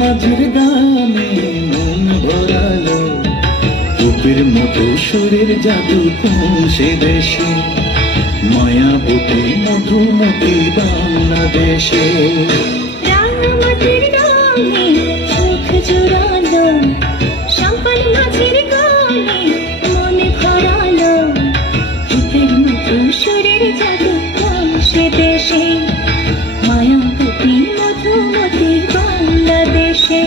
মাঝের গানে মন ভরালো, রূপের মতো সুরের জাদু কোন সে দেশে, মায়াবতী মধুমতি বাংলাদেশে। রাঙামাটির গানে চোখ জোড়ালো, সম্পদ মাঝের গানে মনে ভরালো, রূপের মতো সুরের জাদু কোন সে দেশে, মায়াবতী মধুমতি বাংলাদেশে।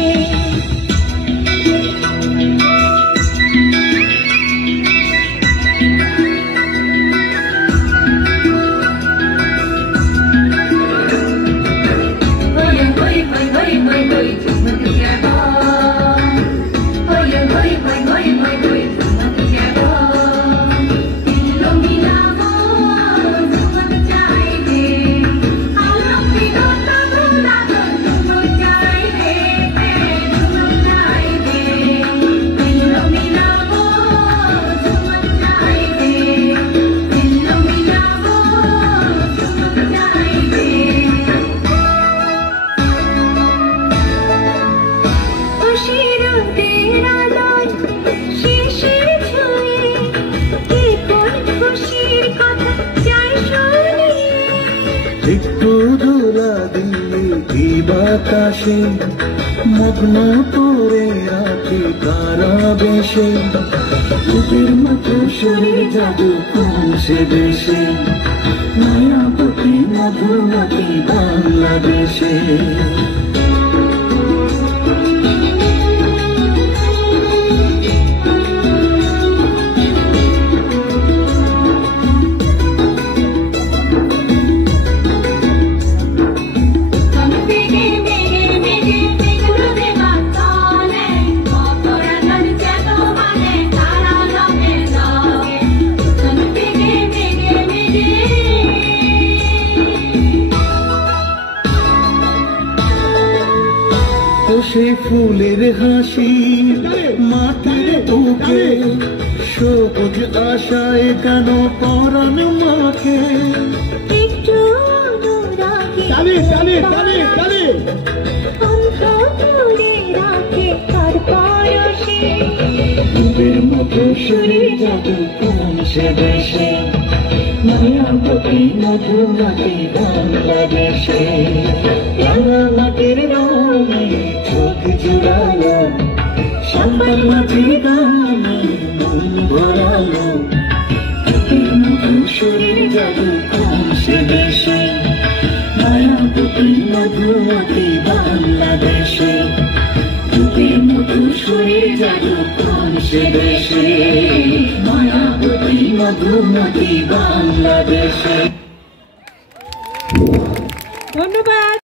একটু দোলা দিয়ে কি বাতাসে মগ্ন করে রাখে কারা বেশে, রূপের মতো সুরে জাদু কোন সে দেশে, মায়াবতী মধুমতি বাংলাদেশে। সে ফুলের হাসি মাটির বুকে, সবুজ আশায় কেন পরাণ মাখে, একটু অনুরাগে অন্ধ করে রাখে তার পরশে, রূপের মতো সুরে জাদু কোন সে দেশে, মায়াবতী মধুমতি বাংলাদেশে। রাঙামাটির গানে চোখ জোড়ালো, সম্পদ মাঝের গানে মন ভরালো, রূপের মতো সুরের জাদু কোন সে দেশে, মায়াবতী মধুমতি বাংলাদেশে, রূপের মতো সুরের জাদু কোন সে দেশে, মায়াবতী মধুমতি বাংলাদেশে। ধন্যবাদ।